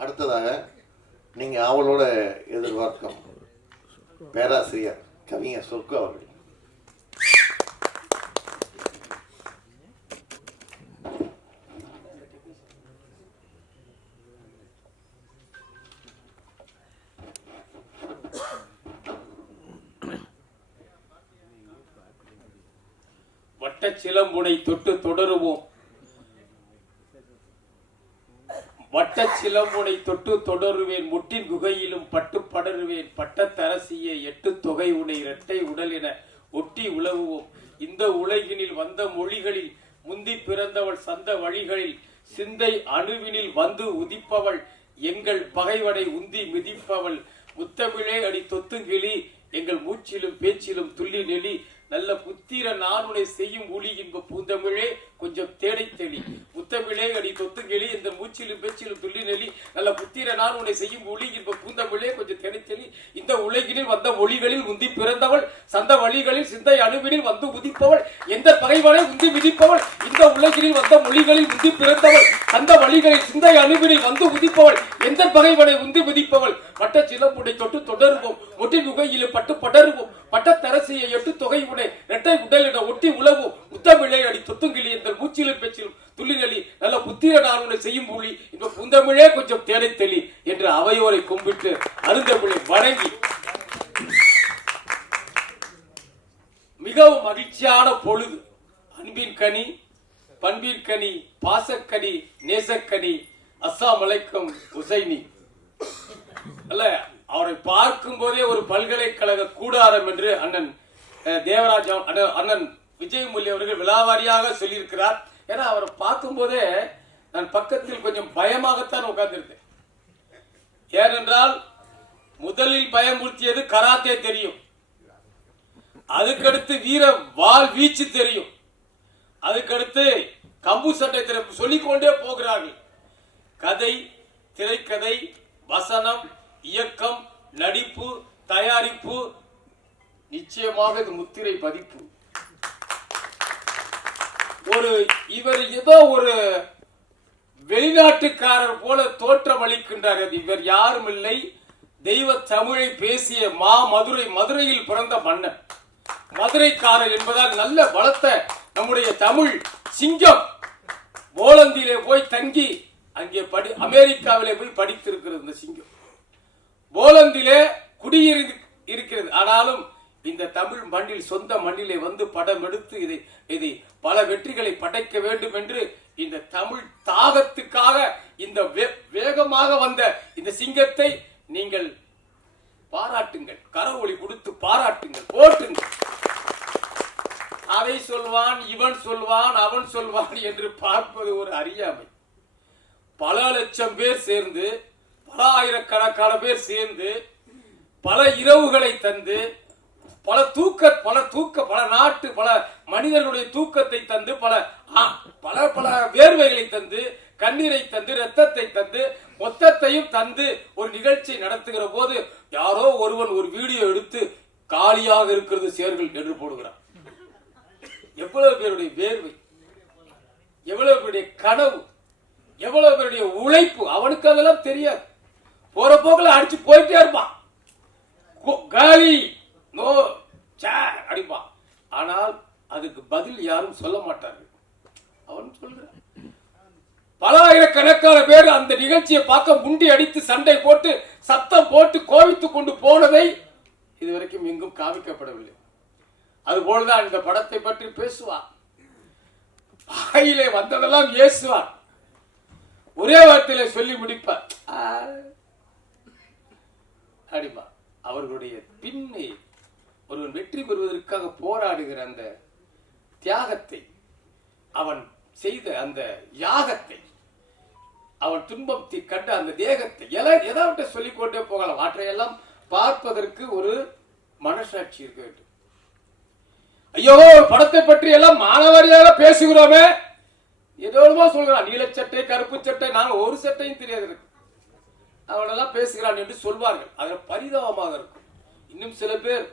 அடுத்ததாக நீங்கள் அவளோட எதிர்பார்க்கும் பேராசிரியர் கவிஞர் சொர்க்கு அவர்கள். வட்டச் சிலம்புனை தொட்டு தொடருவோம். சிலம்புனை தொட்டு தொடருவேன் முட்டின் குகையிலும் பட்டு படருவேன் பட்டத்தரசிய எட்டு தொகை உனை இரட்டை உடல் என ஒட்டி உலவுவோம் இந்த உலகினில் வந்த மொழிகளில் முந்தி பிறந்தவள் சந்த வழிகளில் சிந்தை அணுவினில் வந்து உதிப்பவள் எங்கள் பகைவனை உந்தி மிதிப்பவள். முத்தமிழே அடி தொத்துங்கிளி எங்கள் மூச்சிலும் பேச்சிலும் துள்ளி நெளி நல்ல புத்திர நானுனை செய்யும் ஒளி இன்ப பூந்தமிழே கொஞ்சம் தேடை தெளி முத்தமிழே அடி தொத்துங்கிளி இந்த மூச்சிலும் பேச்சிலும் துள்ளி நெளி நல்ல புத்திர உன்னை செய்யும் ஒளி இன்ப பூந்தமிழே கொஞ்சம் தேடை தெளி இந்த உலகினில் வந்த மொழிகளில் உந்தி பிறந்தவள் சந்த வழிகளில் சிந்தை அணுவினில் வந்து உதிப்பவள் எந்த பகைவனை உந்தி மிதிப்பவள் இந்த உலகினில் வந்த மொழிகளில் உந்தி பிறந்தவள் அந்த வழிகளில் சிந்தை அணுவினில் வந்து உதிப்பவள் எந்த பகைவனை உந்தி மிதிப்பவள். வட்ட சிலம்புடை தொட்டு தொடருவோம் ஒட்டி நுகையிலே பட்டு படருவோம் பட்டத்தரசியை எட்டு தொகை உடை இரட்டை உடலிட ஒட்டி உழவும். முத்தமிழை அடி தொத்துங்கிளி இந்த மூச்சிலும் பேச்சிலும் துள்ளிகளி நல்ல புத்திர நார்மலை செய்யும் புள்ளி இந்த புந்தமிழே கொஞ்சம் தேடை தெளி என்று அவையோரை கும்பிட்டு அருந்தமிழை வணங்கி மிகவும் மகிழ்ச்சியான பொழுது. அன்பின் கனி பண்பின் கனி பாசக்கனி நேசக்கனி அஸ்ஸாம் அலைக்கும் உசைனி. அல்ல அவரை பார்க்கும் போதே ஒரு பல்கலைக்கழக கூடாரம் என்று அண்ணன் தேவராஜ் அண்ணன் விஜய் விஜயமுல்லி அவர்கள் விழாவாரியாக சொல்லியிருக்கிறார். ஏன்னா அவரை பார்க்கும் போதே நான் பக்கத்தில் கொஞ்சம் பயமாகத்தான் உட்கார்ந்திருந்தேன். ஏனென்றால் முதலில் பயமுறுத்தியது கராத்தே தெரியும். அதுக்கடுத்து வீர வாள் வீச்சு தெரியும். அதுக்கடுத்து கம்பு சட்டை தெரியும் சொல்லிக்கொண்டே போகிறார்கள். கதை திரைக்கதை வசனம் இயக்கம் நடிப்பு தயாரிப்பு நிச்சயமாக இது முத்திரை பதிப்பு. ஒரு இவர் ஏதோ ஒரு வெளிநாட்டுக்காரர் போல தோற்றம் அளிக்கின்றார் அது இவர் யாரும் இல்லை. தெய்வ தமிழை பேசிய மா மதுரை மதுரையில் பிறந்த மன்னன். மதுரைக்காரர் என்பதால் நல்ல வளர்த்த நம்முடைய தமிழ் சிங்கம். போலந்திலே போய் தங்கி அங்கே படி அமெரிக்காவிலே போய் படித்திருக்கிறது இந்த சிங்கம். போலந்திலே குடியிரு இருக்கிறது. ஆனாலும் இந்த தமிழ் மண்ணில் சொந்த மண்ணிலே வந்து படம் எடுத்து இதை இதை பல வெற்றிகளை படைக்க வேண்டும் என்று இந்த தமிழ் தாகத்துக்காக இந்த வே- வேகமாக வந்த இந்த சிங்கத்தை நீங்கள் பாராட்டுங்கள். கரவொளி கொடுத்து பாராட்டுங்கள். போற்றுங்கள் அதை சொல்வான் இவன் சொல்வான் அவன் சொல்வான் என்று பார்ப்பது ஒரு அறியாமை. பல லட்சம் பேர் சேர்ந்து பல ஆயிரக்கணக்கான பேர் சேர்ந்து பல இரவுகளை தந்து பல தூக்க பல தூக்க பல நாட்டு பல மனிதர்களுடைய தூக்கத்தை தந்து பல ஆ, பல பல வேர்வைகளை தந்து கண்ணீரை தந்து ரத்தத்தை தந்து மொத்தத்தையும் தந்து ஒரு நிகழ்ச்சி நடத்துகிற போது யாரோ ஒருவன் ஒரு வீடியோ எடுத்து காலியாக இருக்கிறது சேர்கள் என்று போடுகிறான். எவ்வளவு பேருடைய வேர்வை எவ்வளவு பேருடைய கனவு எவ்வளவு பேருடைய உழைப்பு அவனுக்கு அதெல்லாம் தெரியாது. போற போக்கில் அடிச்சு போயிட்டே இருப்பான். கு- காலி நோ சே அடிப்பான். ஆனால் அதுக்கு பதில் யாரும் சொல்ல மாட்டார்கள். அவன் சொல்கிறான் பல ஆயிரக்கணக்கான பேர் அந்த நிகழ்ச்சியை பார்க்க முண்டி அடித்து சண்டை போட்டு சத்தம் போட்டு கோவித்துக் கொண்டு போனதை இதுவரைக்கும் எங்கும் காமிக்கப்படவில்லை. அதுபோலதான் இந்த படத்தை பற்றி பேசுவார் வாயிலே வந்ததெல்லாம் ஏசுவார் ஒரே வார்த்தையில சொல்லி முடிப்பார் அடிப்பா அவர்களுடைய பின்னே ஒருவன் வெற்றி பெறுவதற்காக போராடுகிற அந்த தியாகத்தை அவன் செய்த அந்த யாகத்தை அவன் துன்பத்தை கண்ட அந்த தேகத்தை எல்லாம் எதாவது சொல்லிக்கொண்டே போகலாம். அவற்றையெல்லாம் பார்ப்பதற்கு ஒரு மனசாட்சி இருக்க வேண்டும். ஐயோ படத்தை பற்றி எல்லாம் மானவரியாக பேசுகிறோமே. ஏதோமா சொல்கிறான். நீலச்சட்டை கருப்பு சட்டை நாங்க ஒரு சட்டையும் தெரியாது இருக்கு அவனெல்லாம் பேசுகிறான் என்று சொல்வார்கள். அதில் பரிதாபமாக இருக்கும். இன்னும் சில பேர்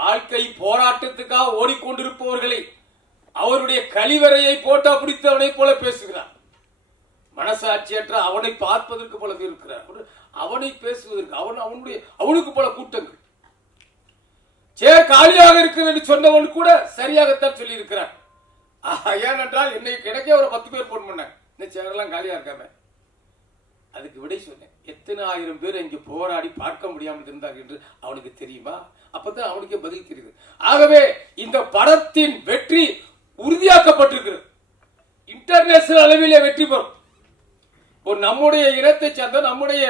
வாழ்க்கை போராட்டத்துக்காக ஓடிக்கொண்டிருப்பவர்களை அவருடைய கழிவறையை போட்டா பிடித்தவனை போல பேசுகிறான் மனசாட்சியற்ற அவனை பார்ப்பதற்கு போல இருக்கிறார். அவனை பேசுவதற்கு அவன் அவனுடைய அவனுக்கு போல கூட்டங்கள். சே காலியாக இருக்கிறது என்று சொன்னவன் கூட சரியாகத்தான் சொல்லி இருக்கிறார் ஏனென்றால் என்னை கிடைக்க ஒரு பத்து பேர் போன் பண்ணாங்க. இந்த சேரெல்லாம் காலியா இருக்காம. அதுக்கு விடை சொன்னேன். எத்தனை ஆயிரம் பேர் இங்கே போராடி பார்க்க முடியாமல் இருந்தார் என்று அவனுக்கு தெரியுமா? அப்பதான் அவனுக்கே பதில் தெரியுது. ஆகவே இந்த படத்தின் வெற்றி உறுதியாக்கப்பட்டிருக்கிறது. இன்டர்நேஷனல் அளவிலே வெற்றி பெறும். ஒரு நம்முடைய இனத்தை சார்ந்த நம்முடைய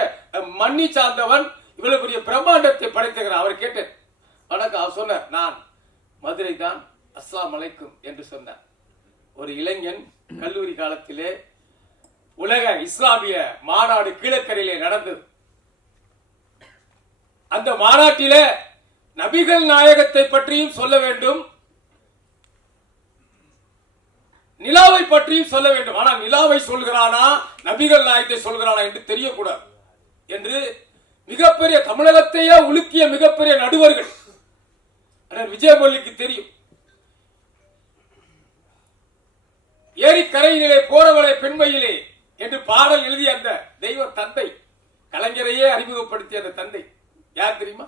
மண்ணி சார்ந்தவன் இவ்வளவு பெரிய பிரம்மாண்டத்தை படைத்துகிறான் அவர் கேட்டேன். வணக்கம் அவர் சொன்னார் நான் மதுரை தான் அஸ்லாம் அலைக்கும் என்று சொன்னார். ஒரு இளைஞன் கல்லூரி காலத்திலே உலக இஸ்லாமிய மாநாடு கீழக்கரையிலே நடந்தது. அந்த மாநாட்டிலே நபிகள் நாயகத்தை பற்றியும் சொல்ல வேண்டும். நிலாவை பற்றியும் சொல்ல வேண்டும். ஆனால் நிலாவை சொல்கிறானா நபிகள் நாயகத்தை சொல்கிறானா என்று தெரியக்கூடாது என்று மிகப்பெரிய தமிழகத்தையே உலுக்கிய மிகப்பெரிய நடுவர்கள். ஆனால் விஜயமல்லிக்கு தெரியும். ஏரிக்கரையிலே போறவளை பெண்மையிலே என்று பாடல் எழுதிய அந்த தெய்வ தந்தை கலைஞரையே அறிமுகப்படுத்திய அந்த தந்தை. யார் தெரியுமா?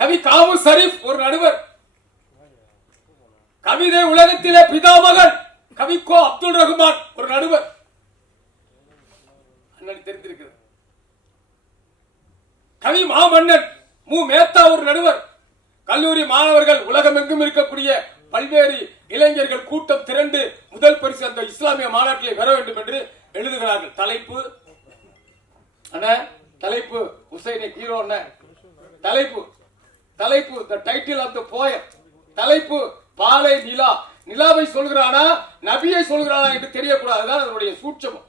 கவி காமு சரீப் ஒரு நடுவர். கவிதை உலகத்திலே பிதாமகன் கவிக்கோ அப்துல் ரஹ்மான் ஒரு நடுவர். அண்ணன் தெரிந்திருக்கிறது கவி மாமன்னன் மு. மேத்தா ஒரு நடுவர். கல்லூரி மாணவர்கள் உலகமெங்கும் இருக்கக்கூடிய பல்வேறு இளைஞர்கள் கூட்டம் திரண்டு முதல் பரிசு அந்த இஸ்லாமிய மாநாட்டிலே பெற வேண்டும் என்று எழுதுகிறார்கள். தலைப்பு. அண்ணா தலைப்பு. உசைனை ஹீரோ தலைப்பு. தலைப்பு. The title of the poem தலைப்பு. பாலை நிலா. நிலாவை சொல்கிறானா? நபியை சொல்கிறானா என்று தெரியக்கூடாதுதான் அதனுடைய சூட்சமம்.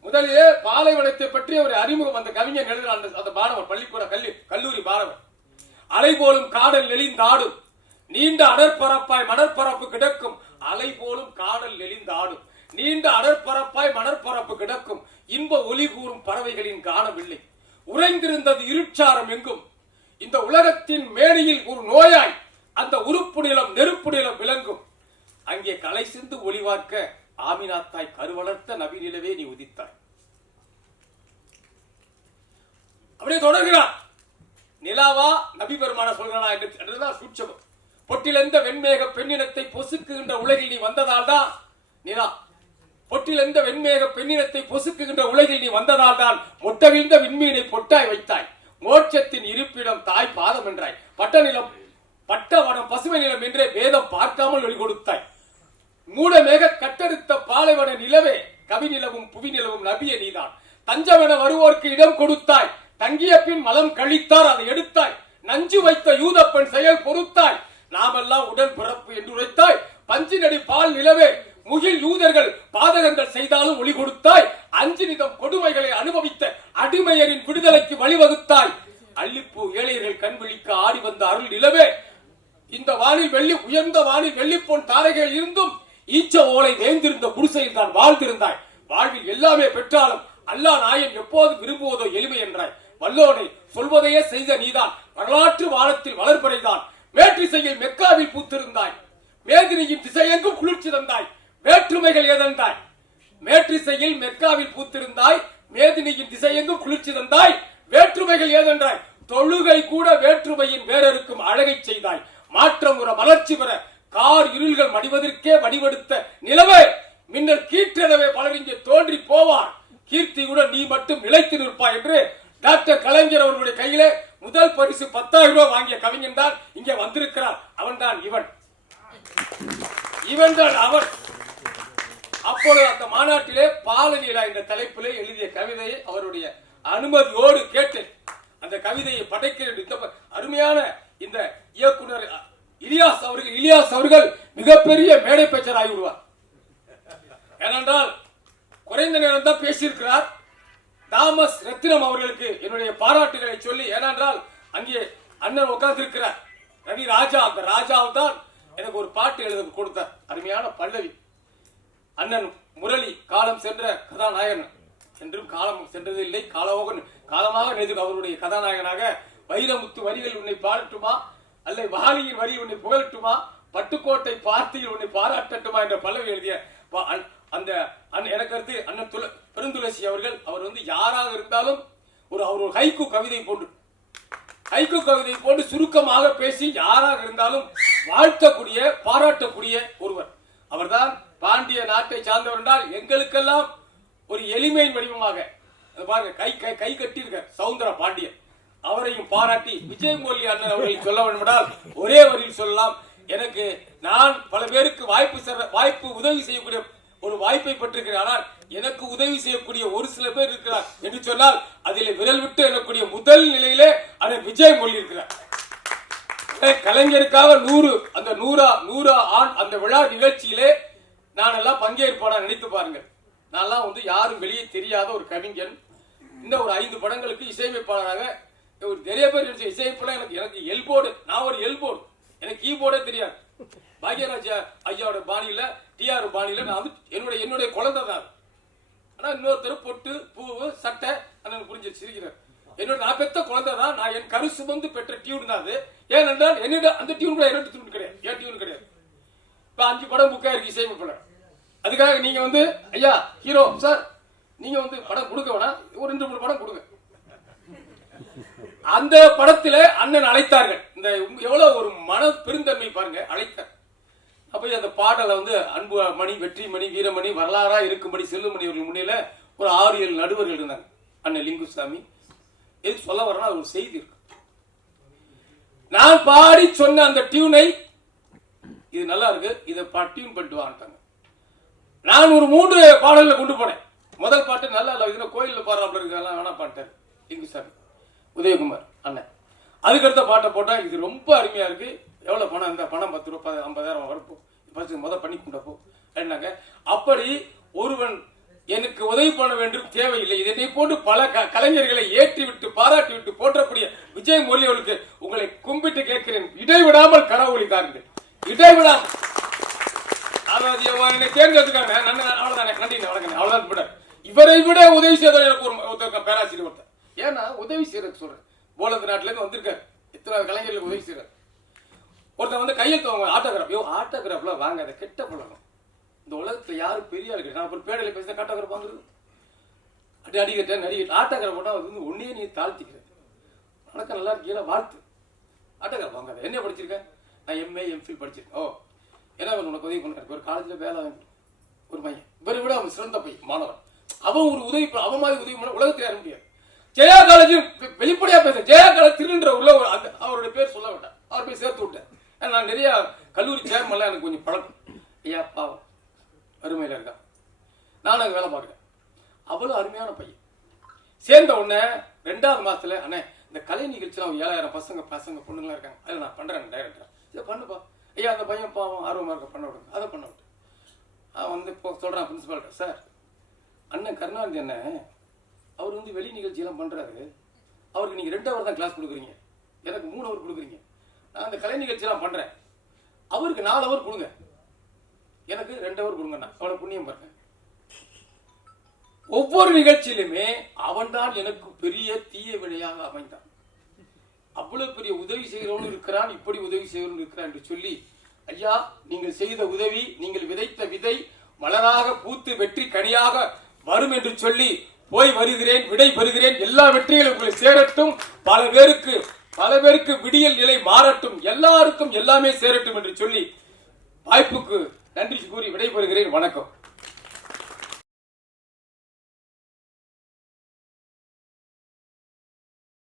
முதலிலே பாலைவனத்தை பற்றி ஒரு அறிமுகம் அந்த கவிஞன் எழுதுகிறான். அந்த- மாணவர் பள்ளிக்கூட கல்லூரி மாணவர் அலை போலும் காடல் நெளிந்தாடும். நீண்ட அடற்பரப்பாய் மணற்பரப்பு கிடக்கும். அலை போலும் காடல் நெளிந்தாடும். நீண்ட அடற்பரப்பாய் மணற்பரப்பு கிடக்கும். இன்ப ஒலி கூறும் பறவைகளின் காணவில்லை. உறைந்திருந்தது இருட்சாரம் எங்கும். இந்த உலகத்தின் மேடையில் ஒரு நோயாய் அந்த உறுப்பு நிலம் நெருப்பு நிலம் விளங்கும். அங்கே கலை சிந்து ஒளிவார்க்க ஆமினாத்தாய் கருவளர்த்த நவீனிலவே நீ உதித்தாய். அப்படியே தொடர்கிறான் நிலாவா நபி பெருமான சொல்கிறானா என்று என்றுதான் சூட்சமம். பொட்டிலெந்த வெண்மேக பெண்ணினத்தை பொசுக்குகின்ற உலகில் நீ வந்ததால் தான் நிலா. பொட்டிலெந்த வெண்மேக பெண்ணினத்தை பொசுக்குகின்ற உலகில் நீ வந்ததால் தான் மொட்டவிழ்ந்த விண்மீனை பொட்டாய் வைத்தாய். மோட்சத்தின் இருப்பிடம் தாய் பாதம் என்றாய். பட்ட நிலம் பட்ட வனம் பசுமை நிலம் என்றே வேதம் பார்க்காமல் வெளிகொடுத்தாய் மூடமேக கட்டெடுத்த பாலைவன நிலவே கவி நிலவும் புவி நிலவும் நபிய நீதான். தஞ்சமென வருவோர்க்கு இடம் கொடுத்தாய். தங்கிய பின் மலம் கழித்தார் அதை எடுத்தாய். நஞ்சு வைத்த யூதப்பன் செயல் பொறுத்தாய். நாமெல்லாம் உடன் பிறப்பு என்று உரைத்தாய். பஞ்சினடி பால் நிலவே. முகில் யூதர்கள் பாதகங்கள் செய்தாலும் ஒளி கொடுத்தாய். அஞ்சு நிதம் கொடுமைகளை அனுபவித்த அடிமையரின் விடுதலைக்கு வழிவகுத்தாய். அள்ளிப்பூ ஏழையர்கள் கண் விழிக்க ஆடி வந்த அருள் நிலவே. இந்த வானில் வெள்ளி உயர்ந்த வானில் வெள்ளிப்போன் தாரைகள் இருந்தும் ஈச்ச ஓலை வேந்திருந்த குடிசையில் தான் வாழ்ந்திருந்தாய். வாழ்வில் எல்லாமே பெற்றாலும் அல்லாஹ் நாயன் எப்போது விரும்புவதோ எளிமை என்றாய். வல்லோனை சொல்வதையே செய்த நீதான். வரலாற்று வானத்தில் வளர்பறைதான். வேற்றிசையில் மெக்காவில் பூத்திருந்தாய். மேதினியின் திசையெங்கும் குளிர்ச்சி தந்தாய். வேற்றுமைகள் ஏதென்றாய் மேற்றிசையில் மெக்காவில் பூத்திருந்தாய். மேதினியின் திசையெங்கும் குளிர்ச்சி தந்தாய். வேற்றுமைகள் ஏதென்றாய்? தொழுகை கூட வேற்றுமையின் வேறருக்கும் அழகை செய்தாய். மாற்றம் உற மலர்ச்சி பெற கார் இருள்கள் மடிவதற்கே வடிவெடுத்த நிலவே மின்னல் கீற்றெனவே பலர் இங்கே தோன்றி போவார். கீர்த்தியுடன் நீ மட்டும் நிலைத்து நிற்பாய் என்று டாக்டர் கலைஞர் அவர்களுடைய கையிலே முதல் பரிசு பத்தாயிரம் ரூபாய் வாங்கிய கவிஞன் தான் இங்கே வந்திருக்கிறார். அவன் தான் இவன். இவன் தான் அவன். அப்பொழுது அந்த மாநாட்டிலே பாலநீலா என்ற தலைப்பிலே எழுதிய கவிதையை அவருடைய அனுமதியோடு கேட்டு அந்த கவிதையை படைக்கிற அருமையான இந்த இயக்குனர் இலியாஸ் அவர்கள் இலியாஸ் அவர்கள் மிகப்பெரிய மேடை பேச்சர் ஆகிவிடுவார் ஏனென்றால் குறைந்த நேரம் தான் பேசியிருக்கிறார். தாமஸ் ரத்தினம் அவர்களுக்கு என்னுடைய பாராட்டுகளை சொல்லி ஏனென்றால் அங்கே அண்ணன் உட்கார்ந்திருக்கிறார். ரவி ராஜா அந்த ராஜாவும் தான் எனக்கு ஒரு பாட்டு எழுத கொடுத்தார். அருமையான பல்லவி. அண்ணன் முரளி காலம் சென்ற கதாநாயகன். என்றும் காலம் சென்றதில்லை காலமாக காலமாக நெதுக்கு அவருடைய கதாநாயகனாக வைரமுத்து வரிகள் உன்னை பாடட்டுமா? அல்ல வாலியின் வரி உன்னை புகழட்டுமா? பட்டுக்கோட்டை பார்த்தியில் உன்னை பாராட்டட்டுமா? என்ற பல்லவி எழுதிய அந்த அண்ணன் எனக்கு அடுத்து அண்ணன் துள பெருந்துளசி அவர்கள் அவர் வந்து யாராக இருந்தாலும் ஒரு அவர் ஒரு ஹைக்கு கவிதை போன்று ஹைக்கு கவிதை போன்று சுருக்கமாக பேசி யாராக இருந்தாலும் வாழ்த்தக்கூடிய பாராட்டக்கூடிய ஒருவர். அவர்தான் பாண்டிய நாட்டை சார்ந்தவர் என்றால் எங்களுக்கெல்லாம் ஒரு எளிமையின் வடிவமாக பாருங்க கை கை கை கட்டியிருக்கார் சவுந்தர பாண்டியன். அவரையும் பாராட்டி விஜய் மொழி அண்ணன் அவர்களை சொல்ல வேண்டுமென்றால் ஒரே வரியில் சொல்லலாம் எனக்கு நான் பல பேருக்கு வாய்ப்பு வாய்ப்பு உதவி செய்யக்கூடிய ஒரு வாய்ப்பை பெற்றிருக்கிறேன் ஆனால் எனக்கு உதவி செய்யக்கூடிய ஒரு சில பேர் இருக்கிறார் என்று சொன்னால் அதிலே விரல் விட்டு எனக்கூடிய முதல் நிலையிலே அதை விஜய் மொழி இருக்கிறார் கலைஞருக்காக நூறு அந்த நூறா நூறா ஆண் அந்த விழா நிகழ்ச்சியிலே நான் எல்லாம் பங்கேற்பானா நினைத்து பாருங்கள். நான்லாம் வந்து யாரும் வெளியே தெரியாத ஒரு கவிஞன். இன்னும் ஒரு ஐந்து படங்களுக்கு இசையமைப்பாளராக ஒரு நிறைய பேர் நடிச்ச எனக்கு எனக்கு எல்போர்டு நான் ஒரு எல்போர்டு. எனக்கு கீபோர்டே தெரியாது. பாக்யராஜ் ஐயாவோட பாணியில டிஆர் பாணியில நான் வந்து என்னுடைய என்னுடைய குழந்தை தான் ஆனா இன்னொருத்தர் பொட்டு பூவு சட்டை அண்ணன் புரிஞ்சு சிரிக்கிறார். என்னோட நான் பெத்த குழந்தை தான் நான் என் கரு சுமந்து பெற்ற டியூன் தான் அது. ஏனென்றால் என்னோட அந்த டியூன் கூட என்னோட டியூன் கிடையாது என் டியூன் கிடையாது. இப்ப அஞ்சு படம் புக்கா இருக்கு இசையமைப்பாளர். அதுக்காக நீங்க வந்து ஐயா ஹீரோ சார் நீங்க வந்து படம் கொடுக்க வேணாம். ஒரு ரெண்டு மூணு படம் கொடுங்க. அந்த படத்துல அண்ணன் அழைத்தார்கள். இந்த எவ்வளவு ஒரு மன பெருந்தன்மை பாருங்க அழைத்தார். அப்போ அந்த பாடலை வந்து அன்பு மணி வெற்றி மணி வீரமணி வரலாறா இருக்கும்படி செல்லுமணி அவர்கள் முன்னில ஒரு ஆறு ஏழு நடுவர்கள் இருந்தாங்க. அண்ணன் லிங்குசாமி. எது சொல்ல வரனா அது ஒரு செய்தி இருக்கு. நான் பாடி சொன்ன அந்த டியூனை இது நல்லா இருக்கு. இதை பா டியூன் பண்ணிட்டு வான்ட்டாங்க நான் ஒரு மூன்று பாடலில் கொண்டு போனேன். முதல் பாட்டு நல்லா இல்லை. இதுல கோயிலில் பாடுறாப்புல இருக்கலாம் வேணா பாட்டேன் லிங்குசாமி. உதயகுமார் அண்ணன். அதுக்கடுத்த பாட்டை போட்டால் இது ரொம்ப அருமையா இருக்கு. எவ்வளோ பணம் இந்த பணம் பத்து ரூபா ஐம்பதாயிரம் வரப்போ ஃபர்ஸ்ட் முத பண்ணி கொண்டப்போ அப்படின்னாங்க. அப்படி ஒருவன் எனக்கு உதவி பண்ண வேண்டும் தேவையில்லை. இதனை போன்று பல க- கலைஞர்களை ஏற்றி விட்டு பாராட்டி விட்டு போற்றக்கூடிய விஜய் மொழி அவர்களுக்கு உங்களை கும்பிட்டு கேட்கிறேன். இடைவிடாமல் கடவுளி தாருங்கள். இடைவிடாமல் அதாவது என்னை தேர்ந்தெடுத்துக்காங்க. நன்றி அவ்வளவுதானே நன்றி வணக்கம் அவ்வளோதான் விட இவரை விட உதவி செய்தவர் எனக்கு ஒரு ஒருத்தர் பேராசிரியர் ஒருத்தர். ஏன்னா உதவி செய்யறதுக்கு சொல்றேன். போலந்து நாட்டிலேருந்து வந்திருக்காரு. இத்தனை கலைஞர்களுக்கு உதவி செய்யறாரு ஒருத்தன் வந்து கையெழுத்து வாங்க ஆட்டோகிராஃப் யோ ஆட்டோகிராஃப்ல வாங்க அதை கெட்ட பழகம் இந்த உலகத்தில் யாரும் பெரிய ஆளு கிடையாது. நான் அப்புறம் பேடையில் பேசின ஆட்டோகிராஃப் வாங்குறது? அப்படி அடிக்கிட்ட நடிக்கிட்ட ஆட்டோகிராஃப் போட்டால் அது வந்து ஒன்னே நீ தாழ்த்திக்கிற. வணக்கம் நல்லா இருக்கீங்களா வாழ்த்து. ஆட்டோகிராஃப் வாங்காத. என்ன படிச்சிருக்கேன் நான் எம்ஏ எம்ஃபில் படிச்சிருக்கேன். ஓ என்ன உனக்கு உதவி பண்ணுறேன் ஒரு காலேஜில் வேலை வாங்கிட்டு ஒரு பையன். இவரை விட அவன் சிறந்த பையன் மாணவன். அவன் ஒரு உதவி பண்ண- அவன் மாதிரி உதவி பண்ண உலகத்தில் யார முடியாது ஜெயா காலேஜ் வெளிப்படையா பேச. ஜெயா காலேஜ் திருன்ற உள்ள அந்த அவருடைய பேர் சொல்ல வேண்டாம் அவர் போய் சேர்த்து விட்டேன். நான் நிறையா கல்லூரி சேர்மெல்லாம் எனக்கு கொஞ்சம் பழக்கம். ஐயா பாவம் அருமையில் இருக்கான் நானும் அங்கே வேலை பார்க்குறேன். அவ்வளோ அருமையான பையன். சேர்ந்த உடனே ரெண்டாவது மாதத்தில் அண்ணே இந்த கலை நிகழ்ச்சியில் அவங்க ஏழாயிரம் பசங்க பசங்க பொண்ணுங்களாம் இருக்காங்க. அதில் நான் பண்ணுறேன் டைரக்டராக இதை பண்ணுப்பா. ஐயா அந்த பையன் பாவம் ஆர்வமாக இருக்க பண்ண விடுங்க. அதை பண்ண விட்டு அவன் வந்து இப்போ சொல்கிறான் பிரின்சிபால்கிட்ட சார் அண்ணன் கருணாநிதி அண்ணன் அவர் வந்து வெளி நிகழ்ச்சியெல்லாம் பண்ணுறாரு அவருக்கு நீங்கள் ரெண்டு ஹவர் தான் கிளாஸ் கொடுக்குறீங்க. எனக்கு மூணு ஹவர் கொடுக்குறீங்க. நான் அந்த கலை நிகழ்ச்சியெல்லாம் பண்ணுறேன் அவருக்கு நாலு அவர் கொடுங்க. எனக்கு ரெண்டு அவர் கொடுங்கண்ணா அவ்வளோ புண்ணியம் பாருங்க. ஒவ்வொரு நிகழ்ச்சியிலுமே அவன்தான் எனக்கு பெரிய தீய வினையாக அமைந்தான். அவ்வளவு பெரிய உதவி செய்கிறவனும் இருக்கிறான் இப்படி உதவி செய்கிறவனும் இருக்கிறான் என்று சொல்லி ஐயா நீங்கள் செய்த உதவி நீங்கள் விதைத்த விதை மலராக பூத்து வெற்றி கனியாக வரும் என்று சொல்லி போய் வருகிறேன் விடை பெறுகிறேன். எல்லா வெற்றிகளும் உங்களை சேரட்டும். பல பேருக்கு பல பேருக்கு விடியல் நிலை மாறட்டும். எல்லாருக்கும் எல்லாமே சேரட்டும் என்று சொல்லி வாய்ப்புக்கு நன்றி கூறி விடைபெறுகிறேன். வணக்கம்.